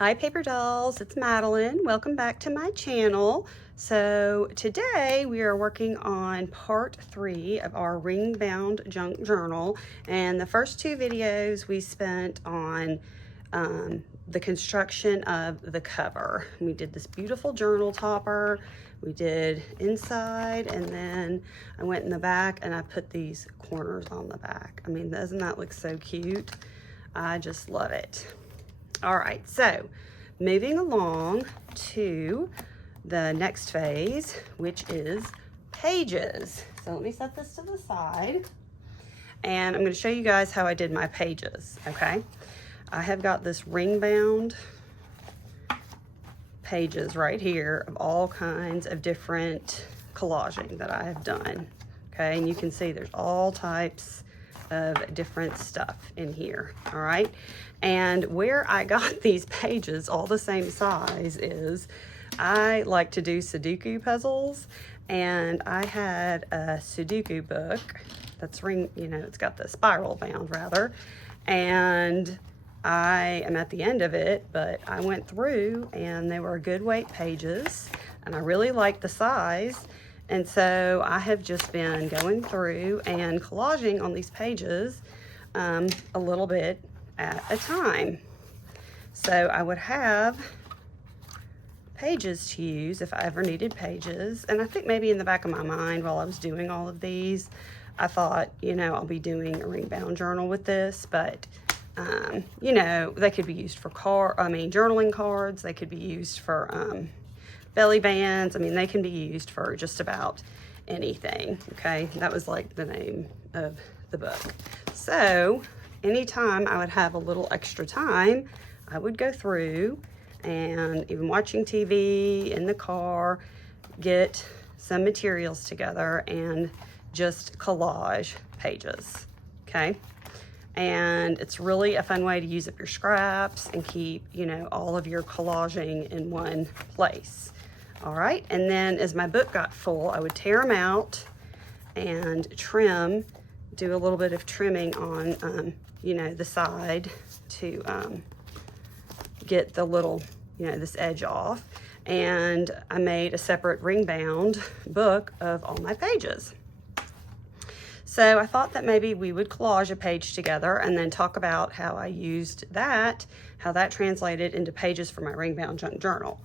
Hi paper dolls, it's Madeline. Welcome back to my channel. So today we are working on part 3 of our ring bound junk journal, and the first 2 videos we spent on the construction of the cover. We did this beautiful journal topper, we did inside, and then I went in the back and I put these corners on the back. I mean, doesn't that look so cute? I just love it. All right, so moving along to the next phase, which is pages. So let me set this to the side, and I'm going to show you guys how I did my pages, okay? I have got this ring bound pages right here of all kinds of different collaging that I have done, okay? And you can see there's all types of different stuff in here, all right? And where I got these pages all the same size is I like to do Sudoku puzzles, and I had a Sudoku book that's it's got the spiral bound rather, and I am at the end of it, but I went through and they were good weight pages and I really liked the size. And so I have just been going through and collaging on these pages a little bit at a time. So I would have pages to use if I ever needed pages. And I think maybe in the back of my mind while I was doing all of these, I thought, I'll be doing a ring bound journal with this, but they could be used for journaling cards. They could be used for belly bands. I mean, they can be used for just about anything, okay? That was like the name of the book. So anytime I would have a little extra time, I would go through and, even watching TV in the car, get some materials together and just collage pages, okay? And it's really a fun way to use up your scraps and keep, all of your collaging in one place. All right, and then as my book got full, I would tear them out and do a little bit of trimming on, the side to get the little, this edge off. And I made a separate ring bound book of all my pages. So I thought that maybe we would collage a page together and then talk about how I used that, how that translated into pages for my ring bound junk journal.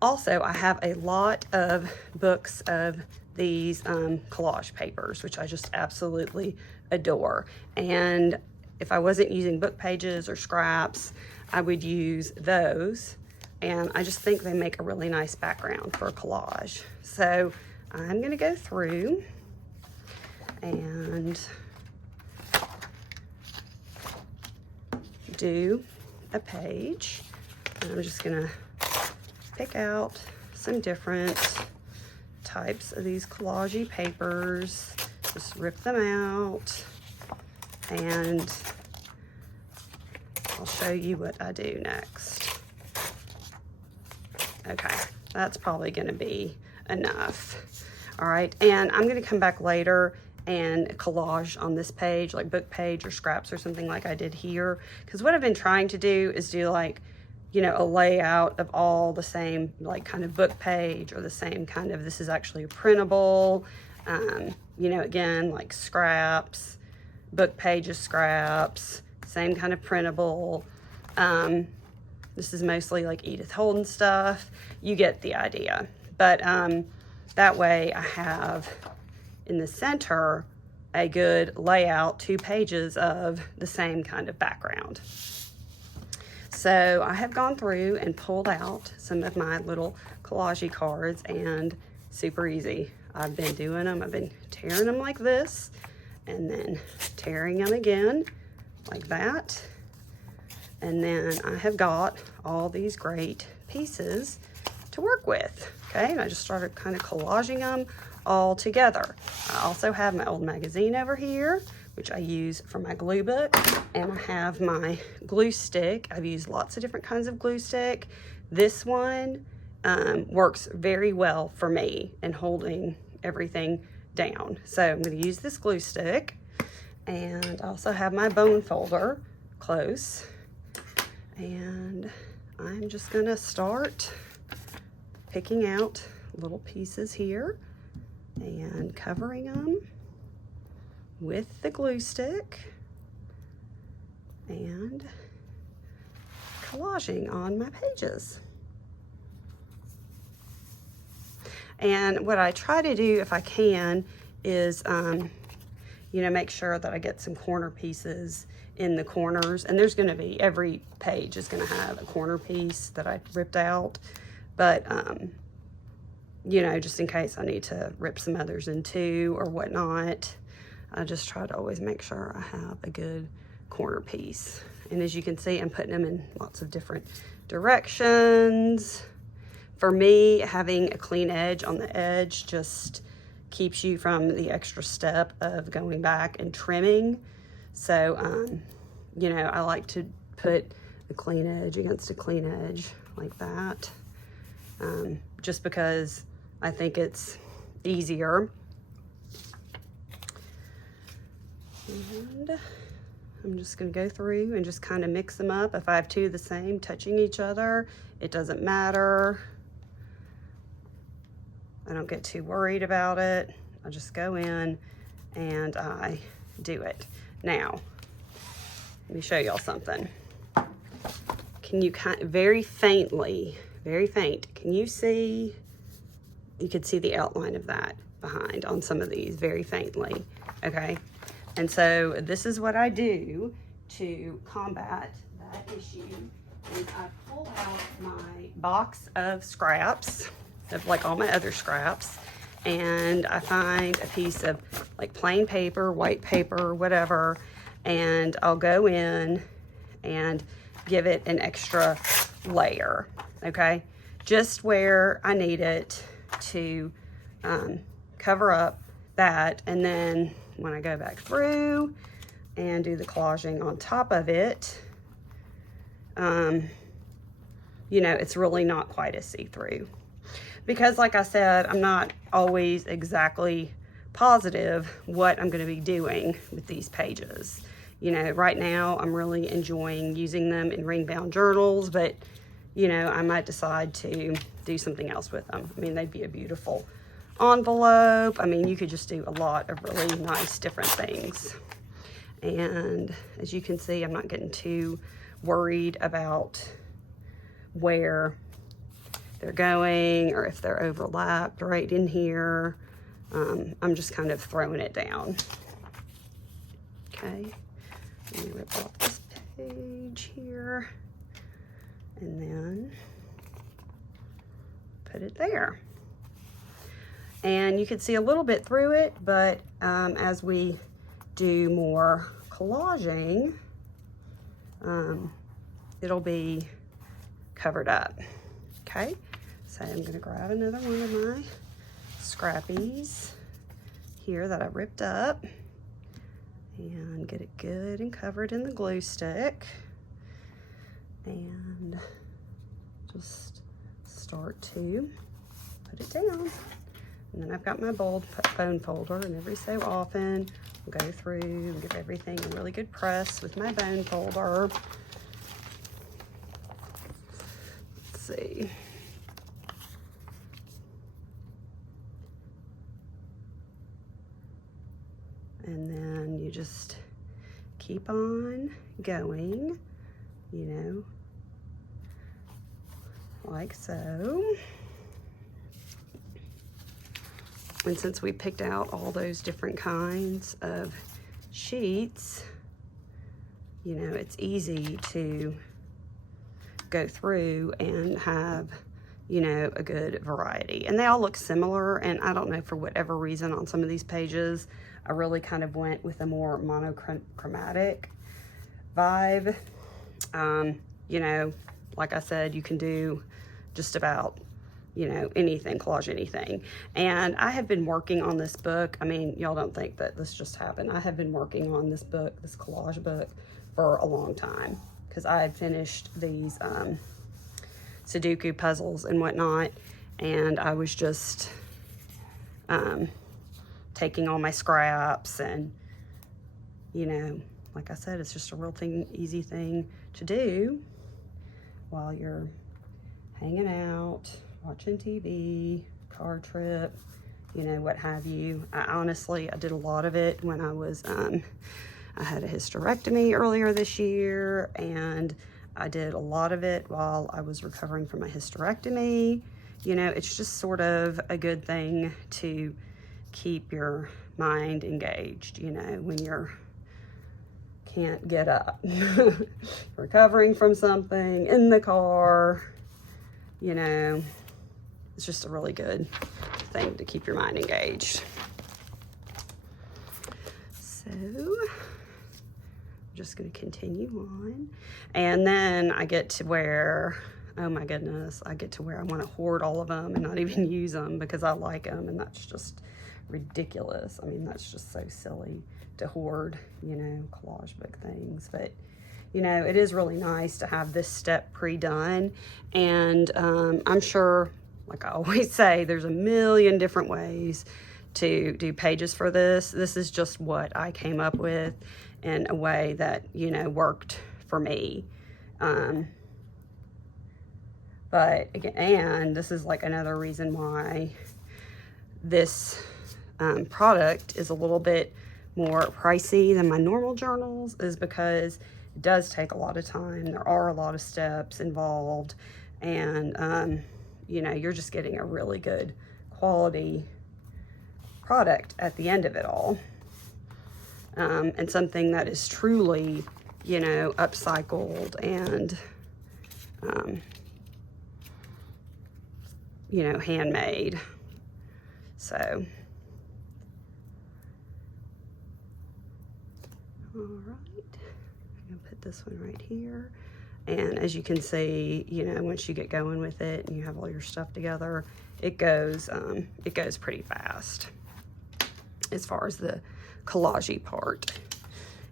Also, I have a lot of books of these collage papers, which I just absolutely adore. And if I wasn't using book pages or scraps, I would use those. And I just think they make a really nice background for a collage. So I'm going to go through and do a page. And I'm just going to pick out some different types of these collage papers, just rip them out, and I'll show you what I do next. Okay, that's probably going to be enough. All right, and I'm going to come back later and collage on this page, like book page or scraps or something like I did here, because what I've been trying to do is do a layout of all the same kind of book page, or the same kind of, this is actually a printable, again, like scraps, book pages, scraps, same kind of printable. This is mostly like Edith Holden stuff. You get the idea. But that way I have in the center a good layout, 2 pages of the same kind of background. So I have gone through and pulled out some of my little collage cards, and super easy. I've been doing them. I've been tearing them like this and then tearing them again like that. And then I have got all these great pieces to work with, okay? And I just started kind of collaging them all together. I also have my old magazine over here, which I use for my glue book, and I have my glue stick. I've used lots of different kinds of glue stick. This one works very well for me in holding everything down. So I'm going to use this glue stick, and I also have my bone folder close, and I'm just gonna start picking out little pieces here and covering them with the glue stick and collaging on my pages. And what I try to do, if I can, is you know, make sure that I get some corner pieces in the corners. And there's going to be, every page is going to have a corner piece that I ripped out. But, you know, just in case I need to rip some others in two or whatnot, I just try to always make sure I have a good corner piece. And as you can see, I'm putting them in lots of different directions. For me, having a clean edge on the edge just keeps you from the extra step of going back and trimming. So, you know, I like to put a clean edge against a clean edge like that, just because I think it's easier. And I'm just going to go through and just kind of mix them up. If I have two of the same touching each other, it doesn't matter. I don't get too worried about it. I just go in and I do it. Now, let me show y'all something. Can you very faintly, very faint, can you see? You could see the outline of that behind on some of these very faintly, okay? And so this is what I do to combat that issue is I pull out my box of scraps, of like all my other scraps, and I find a piece of like plain paper, white paper, whatever, and I'll go in and give it an extra layer, okay? Just where I need it to cover up that, and then when I go back through and do the collaging on top of it, you know, it's really not quite as see-through. Because like I said, I'm not always exactly positive what I'm going to be doing with these pages. You know, right now I'm really enjoying using them in ring-bound journals, but you know, I might decide to do something else with them. I mean, they'd be a beautiful envelope. I mean, you could just do a lot of really nice different things. And as you can see, I'm not getting too worried about where they're going or if they're overlapped right in here. I'm just kind of throwing it down. Okay, let me rip off this page here and then put it there. And you can see a little bit through it, but as we do more collaging, it'll be covered up. Okay, so I'm gonna grab another one of my scrappies here that I ripped up and get it good and covered in the glue stick, and just start to put it down. And then I've got my bone folder, and every so often I'll go through and give everything a really good press with my bone folder. Let's see. And then you just keep on going, you know, like so. And since we picked out all those different kinds of sheets, you know, it's easy to go through and have, you know, a good variety. And they all look similar, and I don't know, for whatever reason on some of these pages, I really kind of went with a more monochromatic vibe. You know, like I said, you can do just about, you know, anything, collage anything. And I have been working on this book. I mean, y'all don't think that this just happened. I have been working on this book, this collage book, for a long time, because I had finished these Sudoku puzzles and whatnot, and I was just taking all my scraps, and you know, like I said, it's just a real easy thing to do. while you're hanging out, watching TV, car trip, you know, what have you. I did a lot of it when I was, I had a hysterectomy earlier this year, and I did a lot of it while I was recovering from my hysterectomy. You know, it's just sort of a good thing to keep your mind engaged, you know, when you're can't get up, recovering from something, in the car, you know, it's just a really good thing to keep your mind engaged. So just going to continue on, and then I get to where, oh my goodness, I get to where I want to hoard all of them and not even use them because I like them, and that's just ridiculous. I mean, that's just so silly to hoard, you know, collage book things. But you know, it is really nice to have this step pre-done, and I'm sure, like I always say, there's a million different ways to do pages for this. This is just what I came up with in a way that, you know, worked for me. But again, and this is like another reason why this product is a little bit more pricey than my normal journals, is because it does take a lot of time. There are a lot of steps involved, and you know, you're just getting a really good quality product at the end of it all. And something that is truly, you know, upcycled and, you know, handmade. So, all right, I'm gonna put this one right here. And as you can see, you know, once you get going with it and you have all your stuff together, it goes pretty fast as far as the collage-y part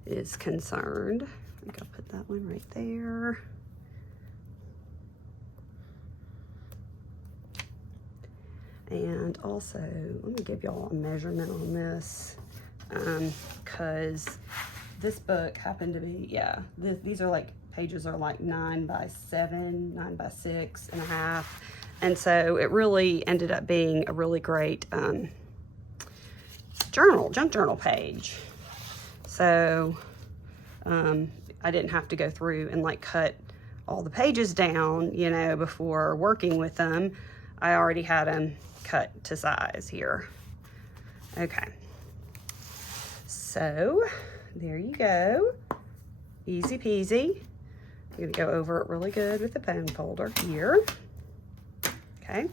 is concerned. I think I'll put that one right there. And also, let me give y'all a measurement on this, because this book happened to be, yeah, these are like, pages are like 9 by 7, 9 by 6.5. And so it really ended up being a really great junk journal page. So I didn't have to go through and like cut all the pages down, you know, before working with them. I already had them cut to size here. Okay, so there you go, easy peasy. I'm gonna go over it really good with the bone folder here. Okay,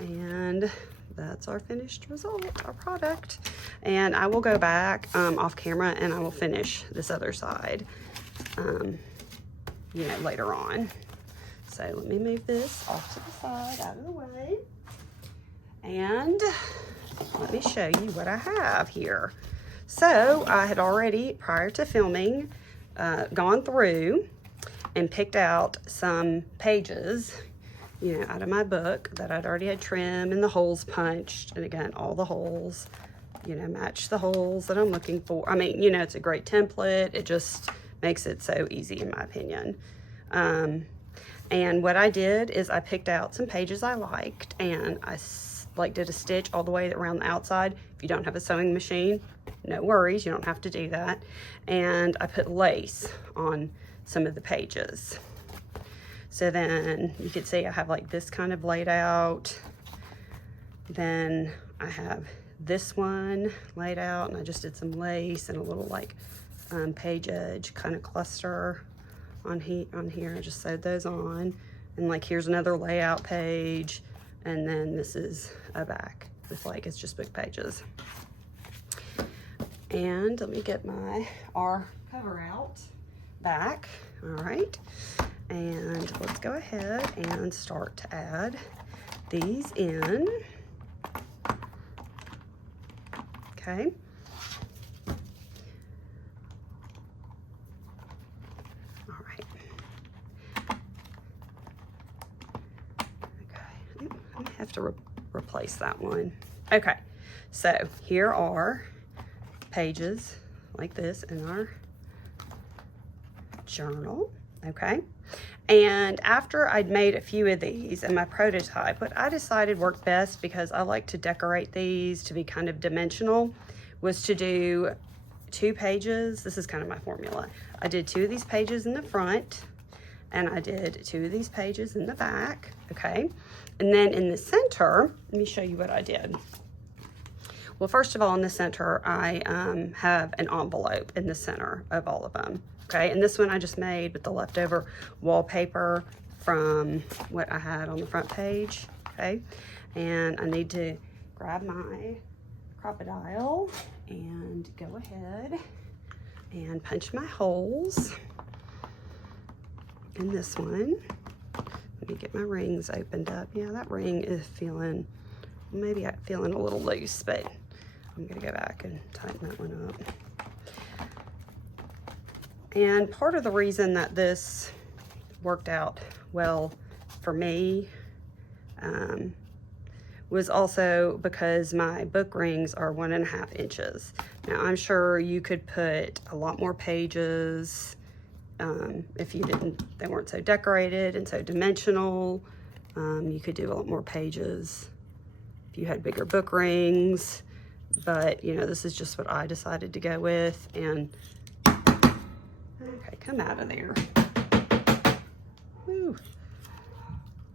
and that's our finished result, our product. And I will go back off camera and I will finish this other side, you know, later on. So let me move this off to the side, out of the way. And let me show you what I have here. So I had already, prior to filming, gone through and picked out some pages, you know, out of my book that I'd already had trim and the holes punched. And again, all the holes, you know, match the holes that I'm looking for. I mean, you know, it's a great template. It just makes it so easy, in my opinion. And what I did is I picked out some pages I liked, and I did a stitch all the way around the outside. If you don't have a sewing machine, no worries, you don't have to do that. And I put lace on some of the pages. So then you can see I have like this kind of laid out. Then I have this one laid out, and I just did some lace and a little like page edge kind of cluster on here. I just sewed those on. And like here's another layout page, and then this is a back with like, it's just book pages. And let me get our cover out back. All right, and let's go ahead and start to add these in. Okay. All right. Okay, I have to replace that one. Okay, so here are pages like this in our journal. Okay, And after I'd made a few of these in my prototype, what I decided worked best, because I like to decorate these to be kind of dimensional, was to do 2 pages. This is kind of my formula. I did 2 of these pages in the front, and I did 2 of these pages in the back, okay? And then in the center, let me show you what I did. Well, first of all, in the center, I have an envelope in the center of all of them, okay? And this one I just made with the leftover wallpaper from what I had on the front page, okay? And I need to grab my crocodile and go ahead and punch my holes in this one. Let me get my rings opened up. Yeah, that ring is feeling, maybe I'm feeling a little loose, but I'm gonna go back and tighten that one up. And part of the reason that this worked out well for me was also because my book rings are 1.5 inches. Now I'm sure you could put a lot more pages if you didn't, they weren't so decorated and so dimensional. You could do a lot more pages if you had bigger book rings, but you know, this is just what I decided to go with. And okay, come out of there. Woo.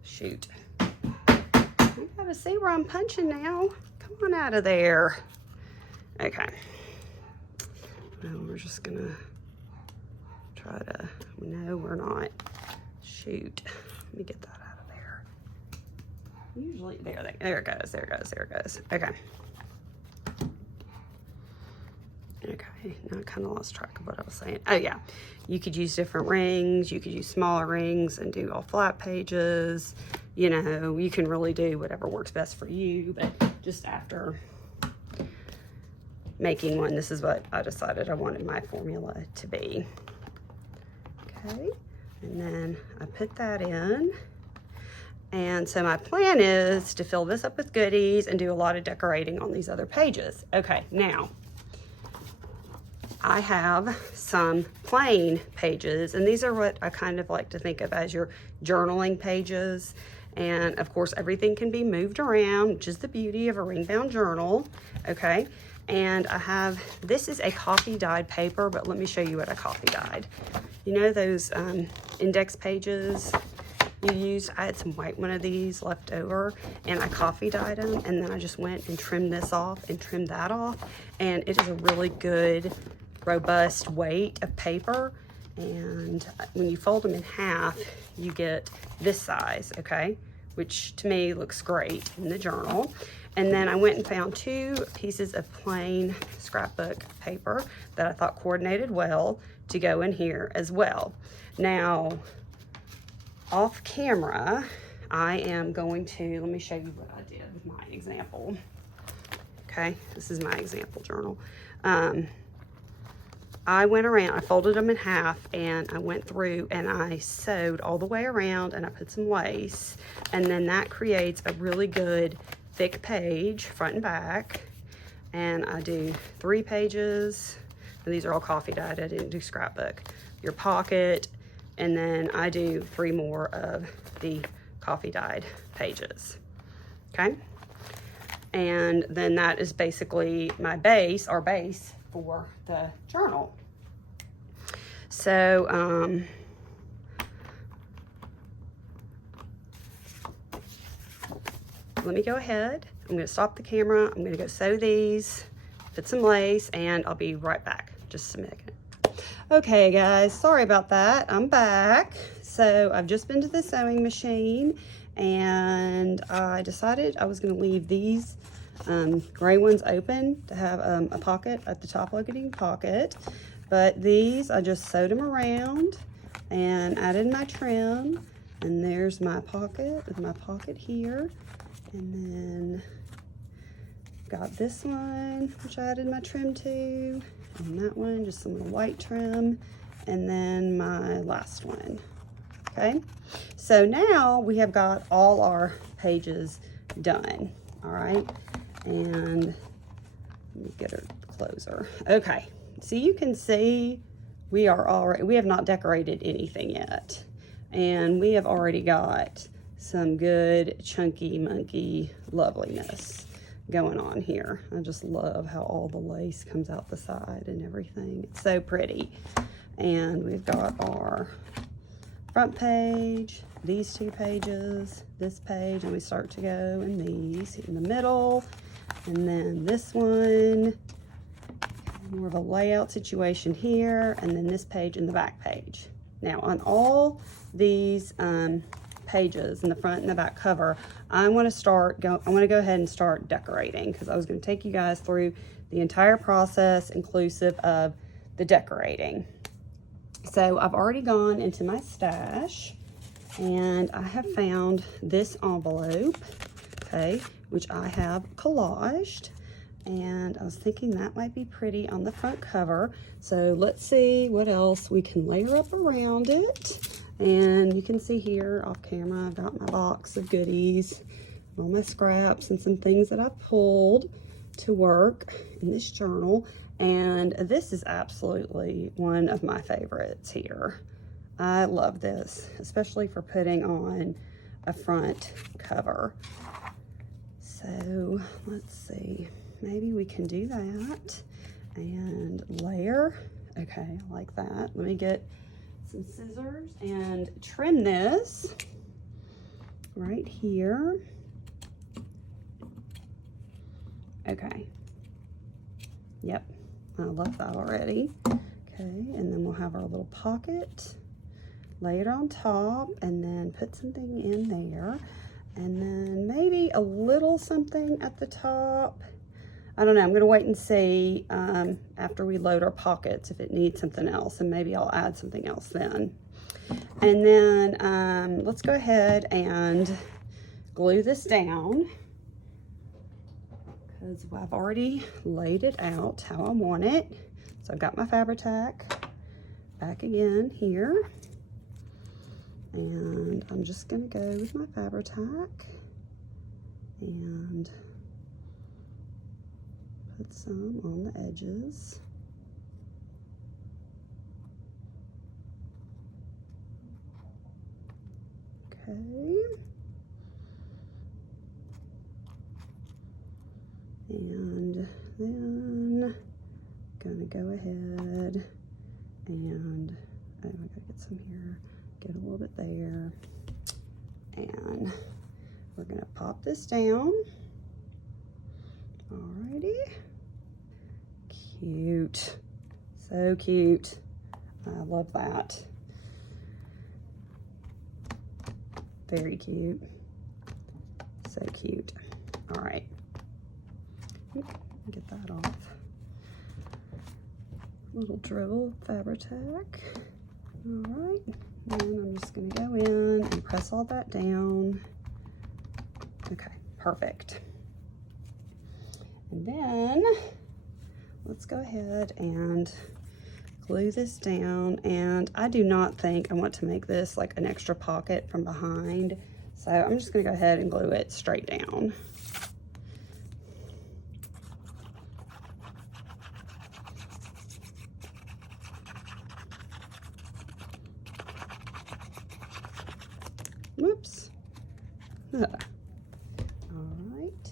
Shoot. You gotta see where I'm punching now. Come on out of there. Okay. Well, we're just gonna try to, no, we're not. Shoot. Let me get that out of there. Usually, there it goes, there it goes, there it goes. Okay. Okay, now I kind of lost track of what I was saying. Oh yeah, you could use different rings. You could use smaller rings and do all flat pages. You know, you can really do whatever works best for you, but just after making one, this is what I decided I wanted my formula to be. Okay, and then I put that in. And so my plan is to fill this up with goodies and do a lot of decorating on these other pages. Okay, now I have some plain pages, and these are what I kind of like to think of as your journaling pages. And of course, everything can be moved around, which is the beauty of a ring-bound journal, okay? And I have, this is a coffee dyed paper, but let me show you what I coffee dyed. You know those index pages you use? I had some white one of these left over, and I coffee dyed them, and then I just went and trimmed this off and trimmed that off, and it is a really good, robust weight of paper. And when you fold them in half, you get this size, okay, which to me looks great in the journal. And then I went and found 2 pieces of plain scrapbook paper that I thought coordinated well to go in here as well. Now, off camera, I am going to, let me show you what I did with my example. Okay, this is my example journal. I went around, I folded them in half, and I went through and I sewed all the way around, and I put some lace, and then that creates a really good thick page, front and back. And I do 3 pages, and these are all coffee dyed, I didn't do scrapbook. Your pocket, and then I do 3 more of the coffee dyed pages, okay? And then that is basically my base, our base, for the journal. So let me go ahead. I'm going to stop the camera. I'm going to go sew these, put some lace, and I'll be right back. Just a minute. Okay guys, sorry about that. I'm back. So I've just been to the sewing machine, and I decided I was going to leave these gray ones open to have a pocket at the top, locating pocket. But these, I just sewed them around and added my trim. And there's my pocket with my pocket here. And then got this one, which I added my trim to. And that one, just some little white trim. And then my last one, okay? So now we have got all our pages done, all right? And let me get her closer. Okay, so you can see we have not decorated anything yet. And we have already got some good chunky monkey loveliness going on here. I just love how all the lace comes out the side and everything. It's so pretty. And we've got our front page, these two pages, this page, and we start to go in these in the middle, and then this one, more of a layout situation here, and then this page and the back page. Now on all these pages in the front and the back cover, I want to go ahead and start decorating, because I was going to take you guys through the entire process inclusive of the decorating. So I've already gone into my stash and I have found this envelope, okay, which I have collaged, and I was thinking that might be pretty on the front cover. So let's see what else we can layer up around it. And you can see here off camera, I've got my box of goodies, all my scraps and some things that I pulled to work in this journal. And this is absolutely one of my favorites here. I love this, especially for putting on a front cover. So let's see, maybe we can do that and layer. Okay, I like that. Let me get some scissors and trim this right here. Okay, yep. I love that already. Okay, and then we'll have our little pocket, lay it on top, and then put something in there, and then maybe a little something at the top. I don't know, I'm gonna wait and see after we load our pockets if it needs something else, and maybe I'll add something else then. And then let's go ahead and glue this down, because I've already laid it out how I want it. So I've got my Fabri-Tac back again here. And I'm just gonna go with my Fabri-Tac and put some on the edges. Okay. And then gonna go ahead and I gotta get some here, get a little bit there, and we're gonna pop this down. Alrighty, cute, so cute. I love that. Very cute, so cute. All right. Get that off. Little dribble of Fabri-Tac. All right, and I'm just gonna go in and press all that down. Okay, perfect. And then let's go ahead and glue this down. And I do not think I want to make this like an extra pocket from behind. So I'm just gonna go ahead and glue it straight down. Whoops. All right.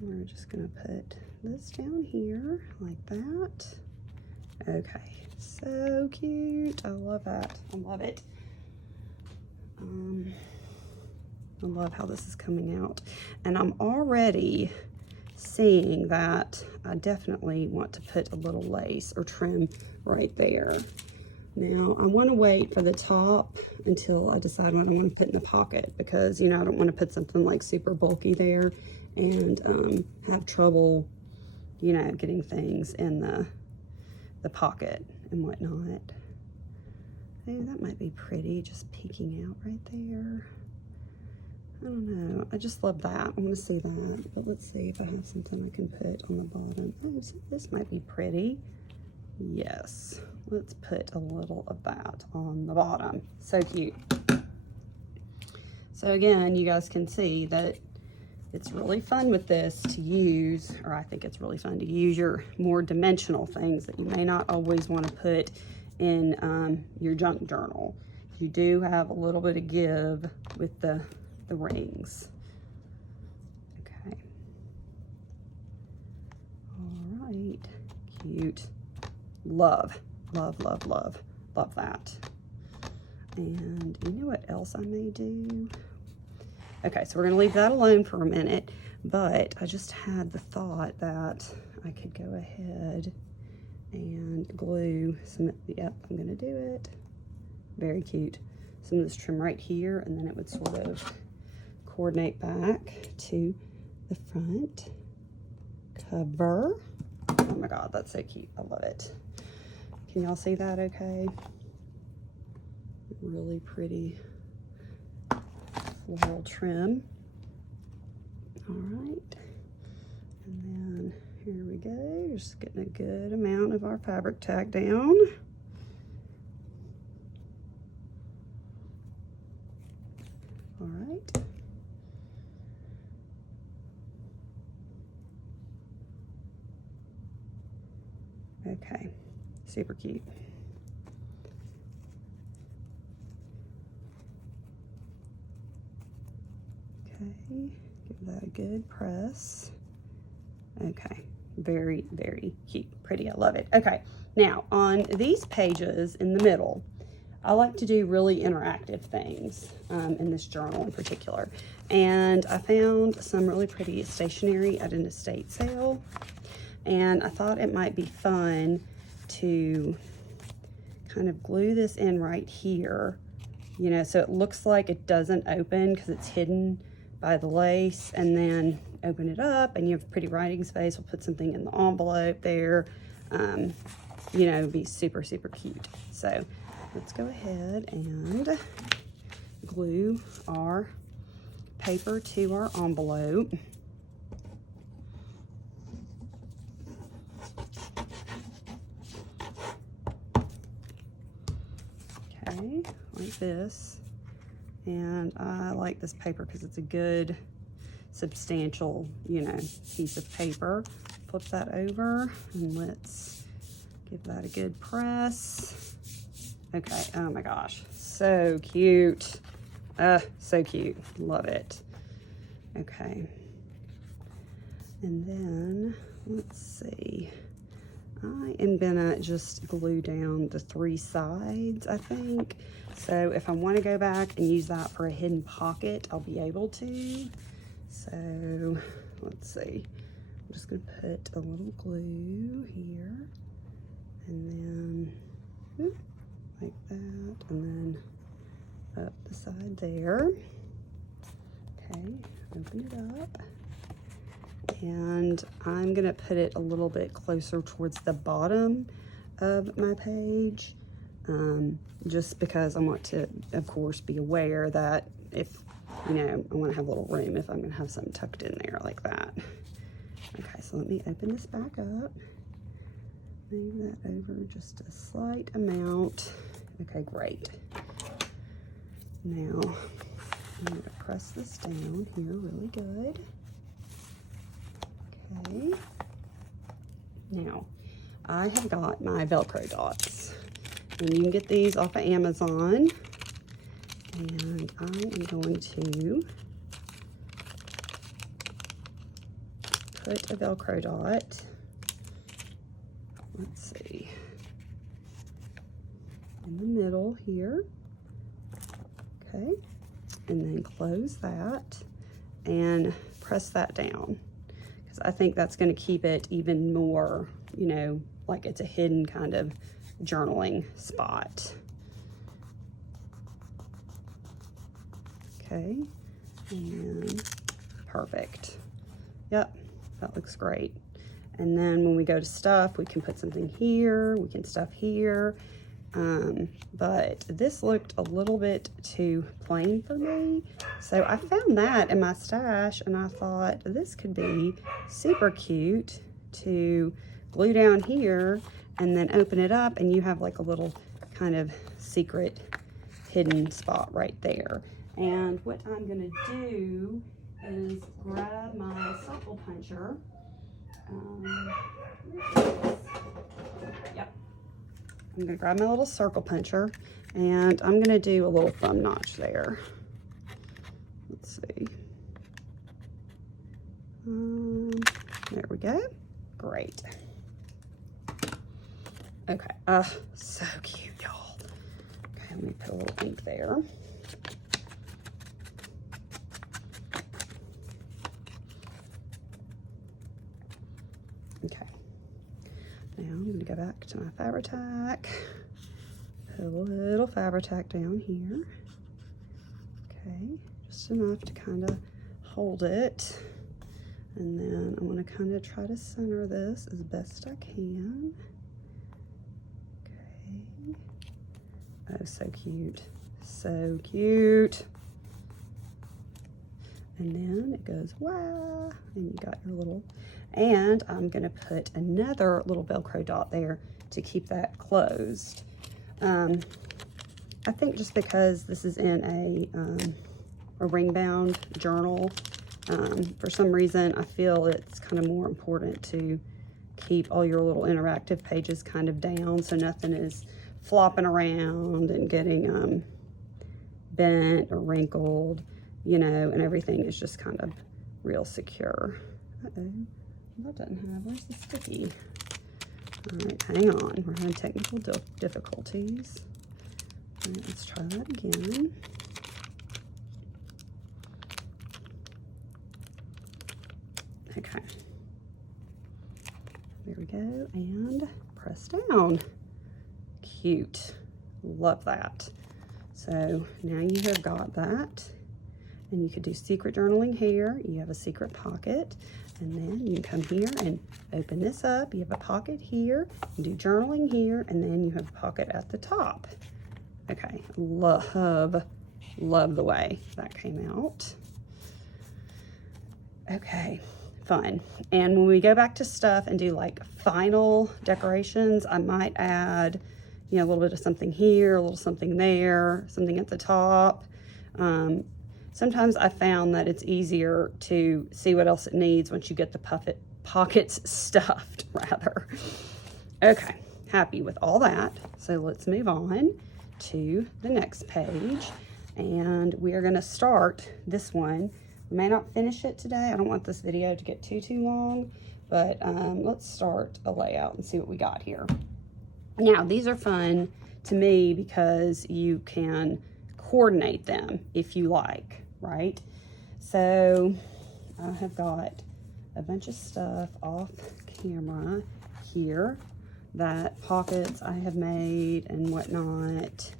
We're just gonna put this down here like that. Okay, so cute. I love that. I love it. I love how this is coming out. And I'm already seeing that I definitely want to put a little lace or trim right there. Now, I want to wait for the top until I decide what I want to put in the pocket, because, you know, I don't want to put something like super bulky there and have trouble, you know, getting things in the pocket and whatnot. Hey, that might be pretty, just peeking out right there. I don't know. I just love that. I want to see that. But let's see if I have something I can put on the bottom. Oh, so this might be pretty. Yes. Let's put a little of that on the bottom. So cute. So again, you guys can see that it's really fun with this to use, or I think it's really fun to use your more dimensional things that you may not always want to put in your junk journal. You do have a little bit of give with the rings. Okay. All right, cute. Love, love, love, love, love that. And you know what else I may do? Okay, so we're gonna leave that alone for a minute, but I just had the thought that I could go ahead and glue some, yep, I'm gonna do it. Very cute. Some of this trim right here, and then it would sort of coordinate back to the front cover. Oh my God, that's so cute, I love it. Can y'all see that okay? Really pretty floral trim. All right, and then here we go, just getting a good amount of our fabric tack down. All right. Okay, super cute. Okay, give that a good press. Okay, very, very cute, pretty, I love it. Okay, now on these pages in the middle, I like to do really interactive things in this journal in particular. And I found some really pretty stationery at an estate sale. And I thought it might be fun to kind of glue this in right here, you know, so it looks like it doesn't open because it's hidden by the lace, and then open it up and you have pretty writing space. We'll put something in the envelope there. You know, it'd be super, super cute. So let's go ahead and glue our paper to our envelope. Okay, like this. And I like this paper because it's a good, substantial, you know, piece of paper. Flip that over and let's give that a good press. Okay, oh my gosh, so cute. So cute, love it. Okay, and then let's see. I am gonna just glue down the 3 sides, I think. So if I want to go back and use that for a hidden pocket, I'll be able to. So let's see. I'm just gonna put a little glue here, and then whoop, like that, and then up the side there. Okay, open it up. And I'm gonna put it a little bit closer towards the bottom of my page, just because I want to, of course, be aware that if, you know, I want to have a little room if I'm gonna have something tucked in there like that. Okay, so let me open this back up. Move that over just a slight amount. Okay, great. Now, I'm gonna press this down here really good. Okay, now I have got my Velcro dots, and you can get these off of Amazon, and I am going to put a Velcro dot, let's see, in the middle here, okay, and then close that and press that down. I think that's going to keep it even more, you know, like it's a hidden kind of journaling spot. Okay, and perfect. Yep, that looks great. And then when we go to stuff, we can put something here, we can stuff here. But this looked a little bit too plain for me. So I found that in my stash, and I thought this could be super cute to glue down here and then open it up, and you have like a little kind of secret hidden spot right there. And what I'm gonna do is grab my circle puncher. Yep. I'm gonna grab my little circle puncher and I'm gonna do a little thumb notch there. Let's see. There we go. Great. Okay, so cute, y'all. Okay, let me put a little ink there. Okay, now I'm gonna go back to my Fabri-Tac. Put a little Fabri-Tac down here. Okay, just enough to kind of hold it. And then I'm gonna kind of try to center this as best I can. Okay. Oh, so cute. So cute. And then it goes, wow, and you got your little, and I'm gonna put another little Velcro dot there to keep that closed. I think just because this is in a ring bound journal, for some reason I feel it's kind of more important to keep all your little interactive pages kind of down so nothing is flopping around and getting bent or wrinkled, you know, and everything is just kind of real secure. Uh-oh, that doesn't have, where's the sticky? All right, hang on, we're having technical difficulties. All right, let's try that again. Okay, there we go, and press down. Cute, love that. So now you have got that, and you could do secret journaling here. You have a secret pocket, and then you can come here and open this up. You have a pocket here, you do journaling here, and then you have a pocket at the top. Okay, love the way that came out. Okay, fun. And when we go back to stuff and do like final decorations, I might add, you know, a little bit of something here, a little something there, something at the top. Sometimes I found that it's easier to see what else it needs once you get the pockets stuffed, rather. Okay, happy with all that. So let's move on to the next page. And we are gonna start this one. We may not finish it today. I don't want this video to get too long, but let's start a layout and see what we got here. Now, these are fun to me because you can coordinate them if you like, right? So I have got a bunch of stuff off camera here, that pockets I have made and whatnot.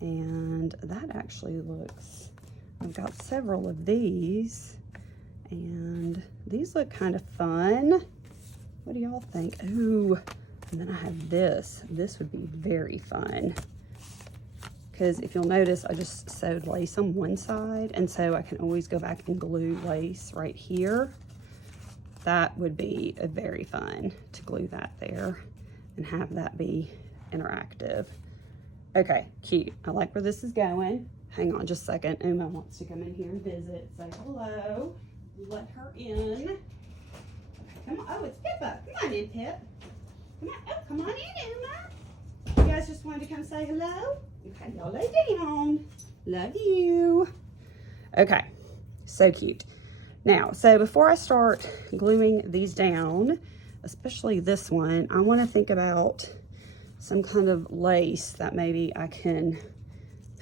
And that actually looks, I've got several of these, and these look kind of fun. What do y'all think? Ooh, and then I have this. This would be very fun, because if you'll notice, I just sewed lace on one side, and so I can always go back and glue lace right here. That would be a very fun to glue that there and have that be interactive. Okay, cute. I like where this is going. Hang on just a second. Uma wants to come in here and visit. Say hello. Let her in. Okay, come on. Oh, it's Pippa. Come on in, Pip. Come on. Oh, come on in, Uma. You guys just wanted to come say hello? Okay, y'all lay down. Love you. Okay, so cute. Now, so before I start gluing these down, especially this one, I want to think about some kind of lace that maybe I can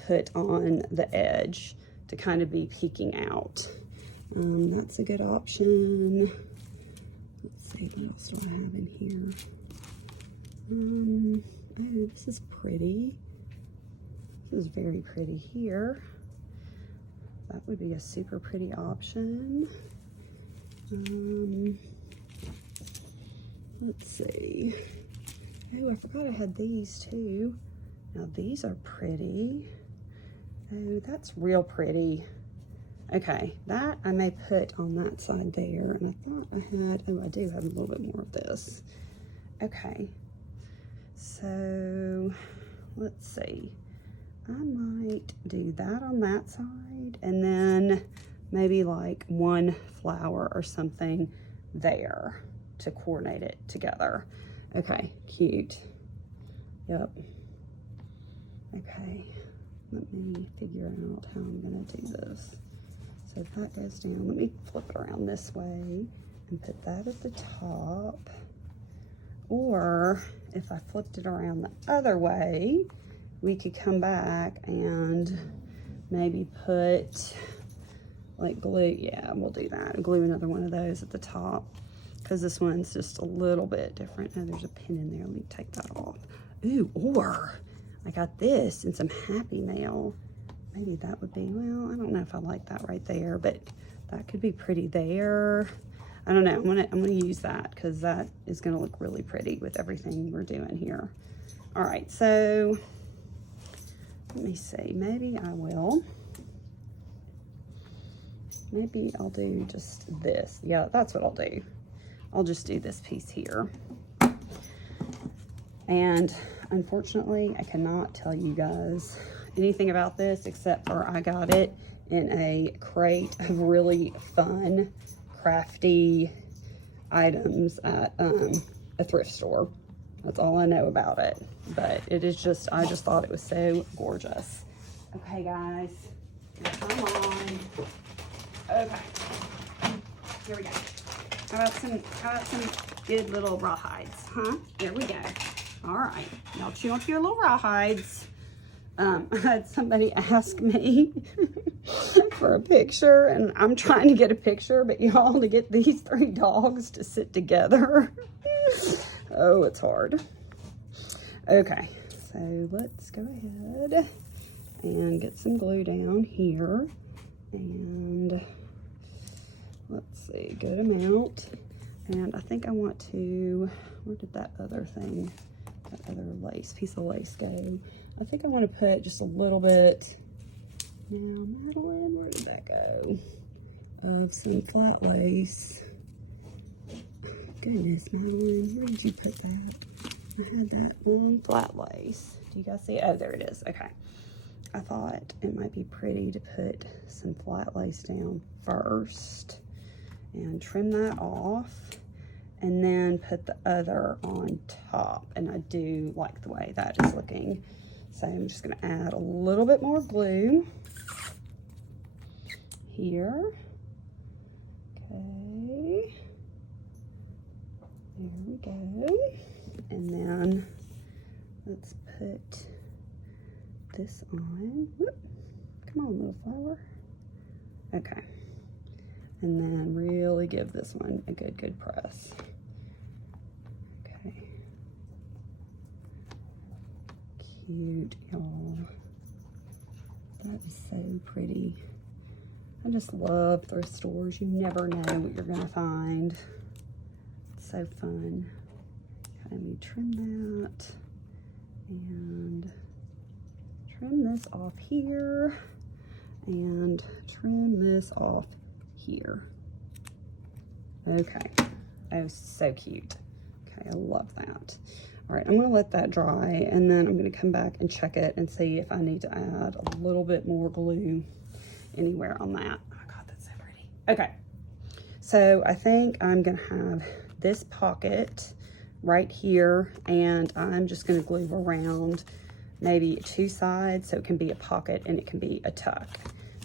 put on the edge to kind of be peeking out. That's a good option. Let's see, what else do I have in here? Oh, this is pretty. This is very pretty here. That would be a super pretty option. Let's see. Oh, I forgot I had these too. Now these are pretty. Oh, that's real pretty. Okay, that I may put on that side there. And I thought I had, oh, I do have a little bit more of this. Okay, so let's see. I might do that on that side, and then maybe like one flower or something there to coordinate it together. Okay, cute. Yep. Okay, let me figure out how I'm gonna do this. So if that goes down, let me flip it around this way and put that at the top. Or if I flipped it around the other way, we could come back and maybe put like glue. Yeah, we'll do that. Glue another one of those at the top because this one's just a little bit different. Oh, there's a pin in there. Let me take that off. Ooh, or I got this and some Happy Mail. Maybe that would be, well, I don't know if I like that right there, but that could be pretty there. I don't know. I'm gonna use that because that is gonna look really pretty with everything we're doing here. All right, so let me see. Maybe I'll do just this. Yeah, that's what I'll do. I'll just do this piece here. And unfortunately, I cannot tell you guys anything about this except for I got it in a crate of really fun, crafty items at a thrift store. That's all I know about it. But it is just, I just thought it was so gorgeous. Okay, guys, come on. Okay, here we go. How about some good little rawhides, huh? Here we go. All right, y'all chew on your little rawhides. I had somebody ask me for a picture, and I'm trying to get a picture, but y'all, to get these 3 dogs to sit together. Oh, it's hard. Okay, so let's go ahead and get some glue down here. And let's see, good amount. And I think I want to, where did that other thing, that other piece of lace go? I think I want to put just a little bit, now Madeline, where did that go? Of some flat lace. Goodness, Madeline, where did you put that? I had that on flat lace. Do you guys see it? Oh, there it is. Okay. I thought it might be pretty to put some flat lace down first and trim that off and then put the other on top. And I do like the way that is looking. So I'm just going to add a little bit more glue here. Okay. There we go. And then let's put this on. Whoop. Come on, little flower. Okay. And then really give this one a good press. Okay. Cute, y'all. That is so pretty. I just love thrift stores. You never know what you're gonna find. It's so fun. Okay, let me trim that and trim this off here and trim this off here. Okay. Oh, so cute. Okay, I love that. All right, I'm gonna let that dry and then I'm gonna come back and check it and see if I need to add a little bit more glue anywhere on that. Oh my God, that's so pretty. Okay, so I think I'm gonna have this pocket right here and I'm just gonna glue around maybe 2 sides so it can be a pocket and it can be a tuck.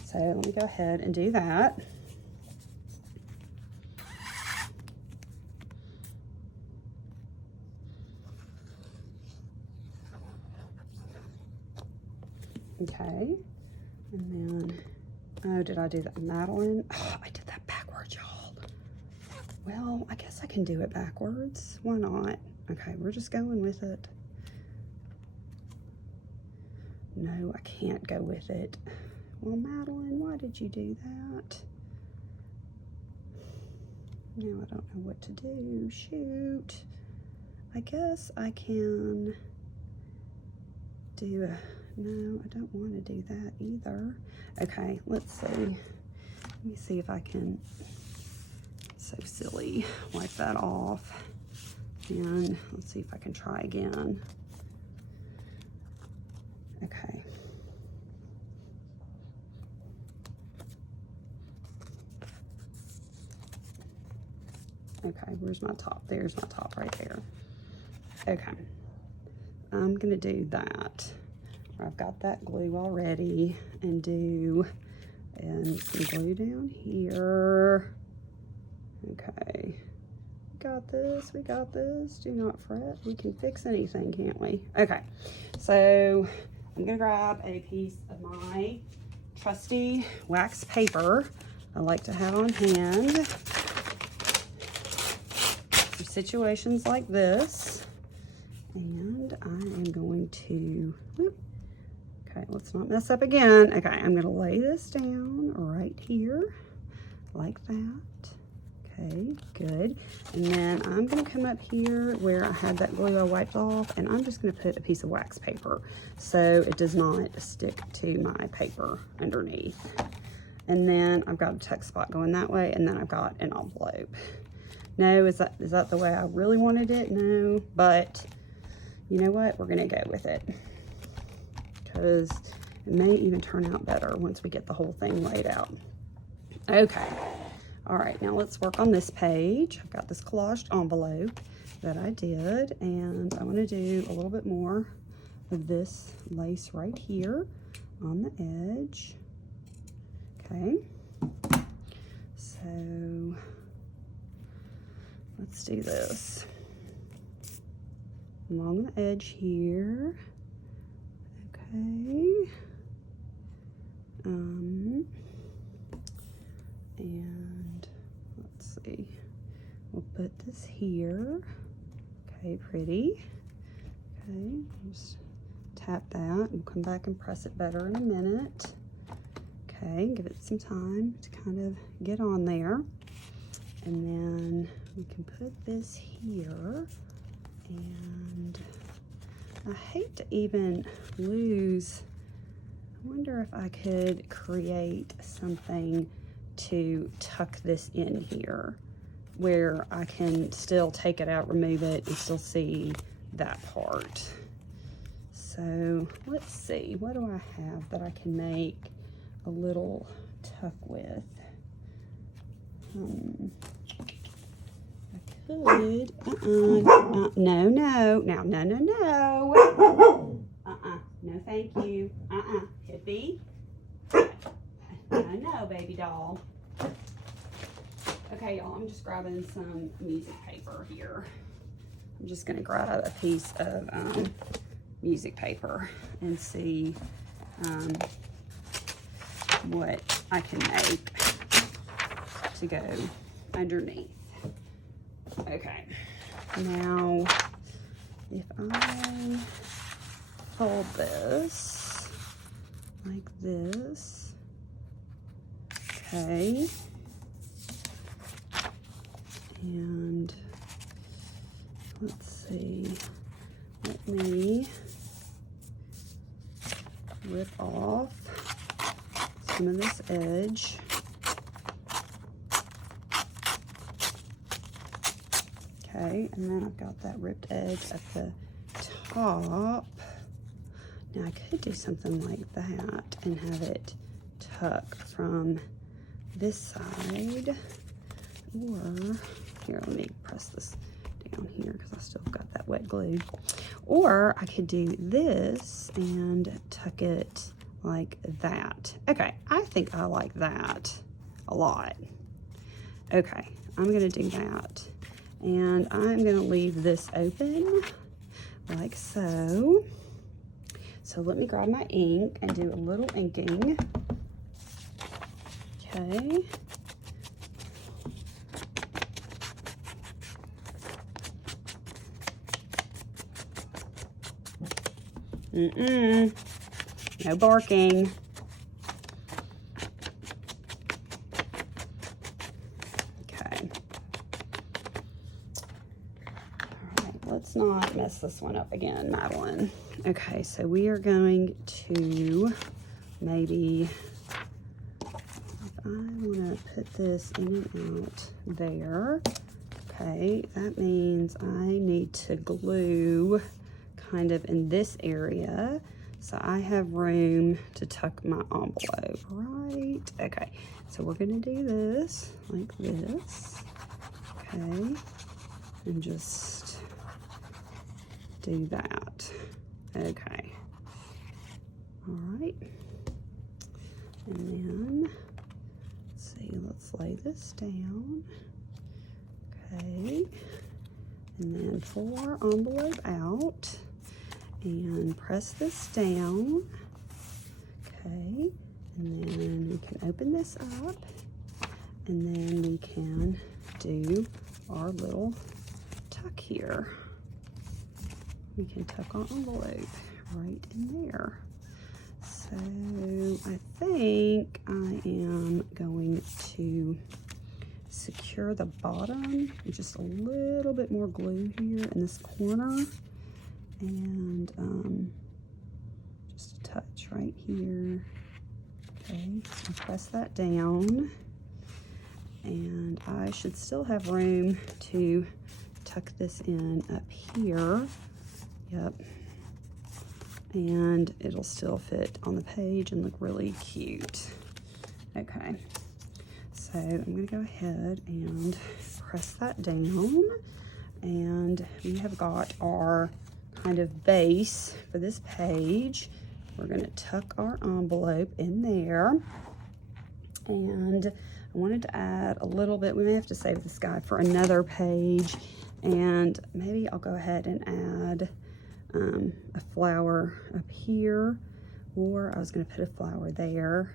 So let me go ahead and do that. Okay, and then, oh, did I do that, Madeline? Oh, I did that backwards, y'all. Well, I guess I can do it backwards. Why not? Okay, we're just going with it. No, I can't go with it. Well, Madeline, why did you do that? Now I don't know what to do. Shoot. I guess I can do a, no, I don't want to do that either. Okay, let's see. Let me see if I can, so silly, wipe that off. And let's see if I can try again. Okay. Okay, where's my top? There's my top right there. Okay. I'm gonna do that. I've got that glue already, and do some glue down here. Okay, we got this, do not fret. We can fix anything, can't we? Okay, so I'm gonna grab a piece of my trusty wax paper I like to have on hand for situations like this. And I am going to, okay, let's not mess up again. Okay, I'm gonna lay this down right here, like that. Okay, good. And then I'm gonna come up here where I had that glue I wiped off, and I'm just gonna put a piece of wax paper so it does not stick to my paper underneath. And then I've got a tuck spot going that way, and then I've got an envelope. No, is that the way I really wanted it? No, but you know what? We're gonna go with it, because it may even turn out better once we get the whole thing laid out. Okay. All right, now let's work on this page. I've got this collaged envelope that I did, and I want to do a little bit more of this lace right here on the edge. Okay, so let's do this along the edge here. Okay, and let's see, we'll put this here. Okay, pretty. Okay, just tap that. We'll come back and press it better in a minute. Okay, give it some time to kind of get on there. And then we can put this here. And I hate to even lose, I wonder if I could create something to tuck this in here where I can still take it out, remove it, and still see that part. So let's see, what do I have that I can make a little tuck with? I could, no, no thank you, Hippie. No, baby doll. Okay, y'all, I'm just grabbing some music paper here. I'm just gonna grab a piece of music paper and see what I can make to go underneath. Okay, now if I fold this like this, okay, and let's see, let me rip off some of this edge. Okay, and then I've got that ripped edge at the top. Now I could do something like that and have it tuck from this side, or here, let me press this down here because I still got that wet glue. Or I could do this and tuck it like that. Okay, I think I like that a lot. Okay, I'm gonna do that. And I'm gonna leave this open like so. So let me grab my ink and do a little inking. Okay. No barking. Okay. All right, let's not mess this one up again, Madeline. Okay, so we are going to maybe, if I want to put this in and out there, okay, that means I need to glue kind of in this area, so I have room to tuck my envelope, right? Okay, so we're gonna do this like this, okay, and just do that. Okay. All right. And then, let's see, let's lay this down. Okay. And then pull our envelope out and press this down. Okay. And then we can open this up, and then we can do our little tuck here. We can tuck our envelope right in there. So I think I am going to secure the bottom with just a little bit more glue here in this corner, and just a touch right here. Okay, so press that down, and I should still have room to tuck this in up here. Yep. And it'll still fit on the page and look really cute. Okay, so I'm gonna go ahead and press that down, and we have got our kind of base for this page. We're gonna tuck our envelope in there, and I wanted to add a little bit. We may have to save this guy for another page, and maybe I'll go ahead and add a flower up here, or I was going to put a flower there.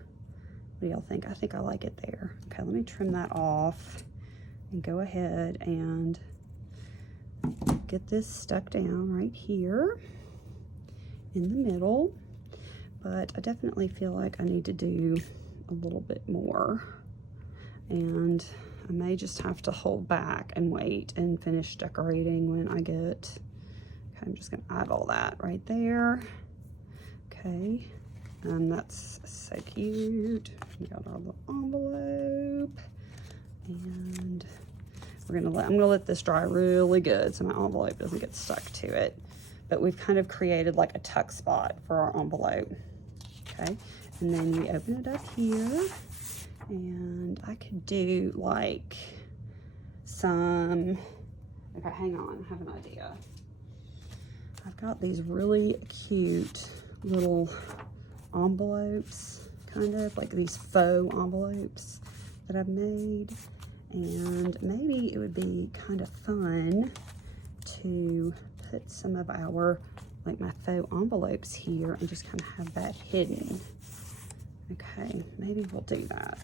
What do y'all think? I think I like it there. Okay, let me trim that off and go ahead and get this stuck down right here in the middle. But I definitely feel like I need to do a little bit more, and I may just have to hold back and wait and finish decorating when I get. I'm just gonna add all that right there. Okay, that's so cute. We got our little envelope, and I'm gonna let this dry really good so my envelope doesn't get stuck to it. But we've kind of created like a tuck spot for our envelope. Okay, and then we open it up here, and I could do like some. Okay, hang on, I have an idea. I've got these really cute little envelopes, kind of like these faux envelopes that I've made, and maybe it would be kind of fun to put some of our, like my faux envelopes here and just kind of have that hidden. Okay, maybe we'll do that.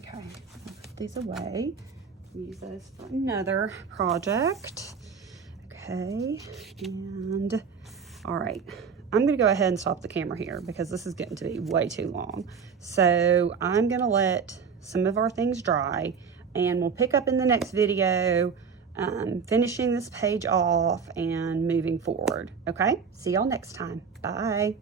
Okay, I'll put these away, use those for another project. Okay, and all right, I'm gonna go ahead and stop the camera here because this is getting to be way too long. So I'm gonna let some of our things dry, and we'll pick up in the next video finishing this page off and moving forward. Okay, see y'all next time. Bye.